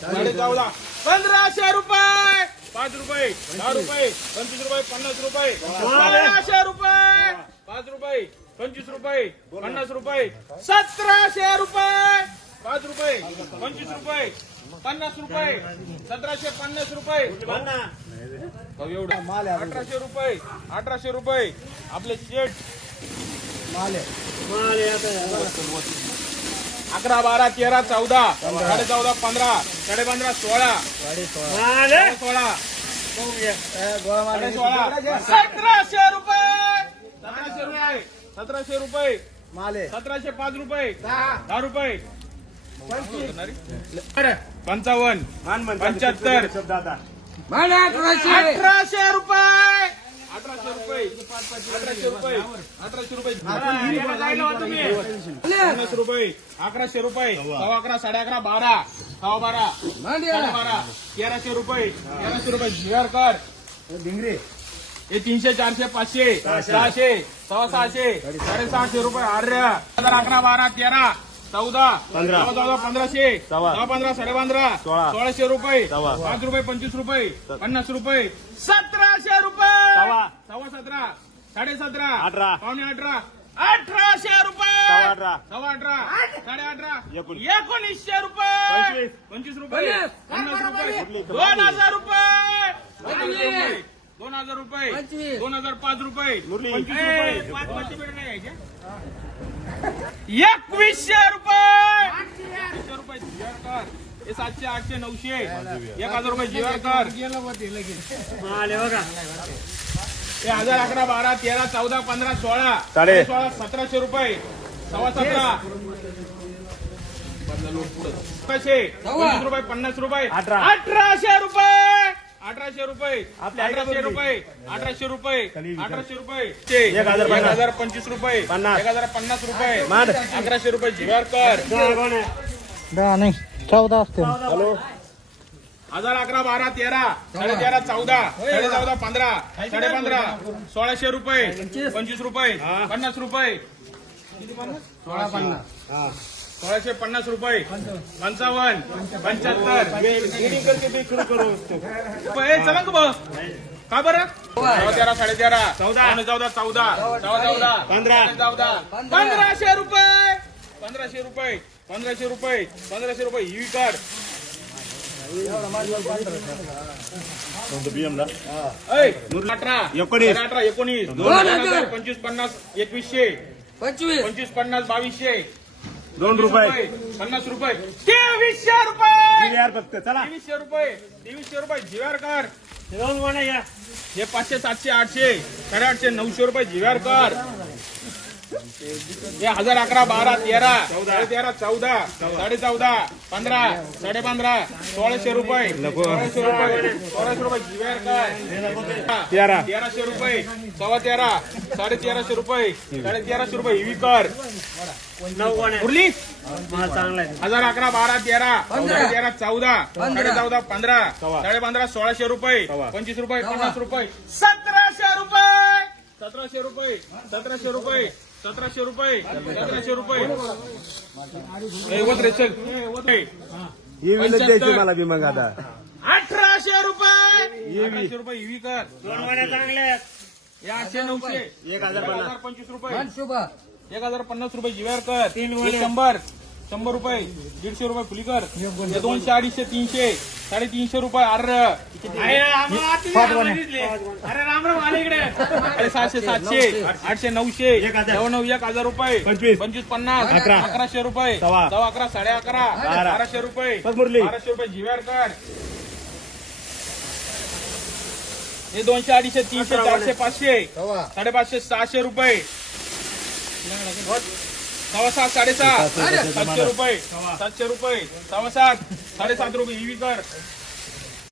14,500 रुपये 5 रुपये 10 रुपये 25 रुपये 50 रुपये 1600 रुपये 5 रुपये 25 रुपये 50 रुपये 1700 रुपये 5 रुपये 25 रुपये 50 रुपये 1750 रुपये एवढं 1800 रुपये 1800 रुपये आपले शेट 11 12 13 14 14.5 15 15.5 16 1700 रुपये 1700 रुपये 1705 रुपये 10 रुपये 55 75 1800 रुपये 1800 रुपये 1800 रुपये 1800 रुपये 50 रुपये 1100 रुपये 11 11.5 12 12 1300 रुपये 1300 रुपये जीआरकर हे 300 400 500 600 600 650 रुपये 11 12 13 14 14 1500 15 15.5 1600 रुपये 5 रुपये 25 रुपये 50 रुपये 1700 रुपये 17.5 17.5 पावणे 18 1800 रुपये 18 1900 रुपये 25 रुपये 50 रुपये 2000 रुपये 2000 रुपये 2005 रुपये 25 रुपये 2100 रुपये 2100 रुपये जीआरकर हे 700 800 900 1000 रुपये जीआरकर हे 1000 11 12 13 14 15 16 1700 रुपये 17.5 25 रुपये 50 रुपये 1800 रुपये 1800 रुपये 1800 रुपये 1800 रुपये 1800 रुपये 1000 25 रुपये 1050 रुपये 1100 रुपये जीआरकर 14 असते 1000 11 12 13 13.5 14 14.5 15 15.5 1600 रुपये 25 रुपये 50 रुपये 1650 रुपये 55 75 चला का भाऊ का बरं 13 13.5 14 14 1500 रुपये 1500 रुपये 1500 रुपये 1500 रुपये ही कर अठरा 19 25 50 2100 25 50 2200 2 रुपये 50 रुपये 2300 रुपये फक्त चला 2300 रुपये 2300 रुपये जीआरकर हे 500 700 800 850 900 रुपये जीआरकर हे 1000 11 12 13 13 14 14.5 15 15.5 1600 रुपये 1600 रुपये जीआरकर 1300 रुपये 13.5 1350 रुपये 1350 रुपये हिवीकर उरली 1000 11 12 13 13 14 14.5 15 15.5 1600 रुपये 25 रुपये 50 रुपये 1700 रुपये 1700 रुपये 1700 रुपये 1700 रुपये 1700 रुपये हे विलच द्यायचं मला बी मग आता 1800 रुपये 1800 रुपये हिवी कर या 800 900 1050 रुपये 1050 रुपये जीवार कर 100 100 रुपये 150 रुपये फुलीकर 200 250 300 350 रुपये अरे राम राम आले इकडे 700 700 800 900 1000 रुपये 25 50 1100 रुपये 11 11.5 1200 रुपये 1200 रुपये जीवार कर हे 200 250 300 400 500 550 600 रुपये 7 7.5 700 रुपये 700 रुपये 7 7 रुपये हिवी कर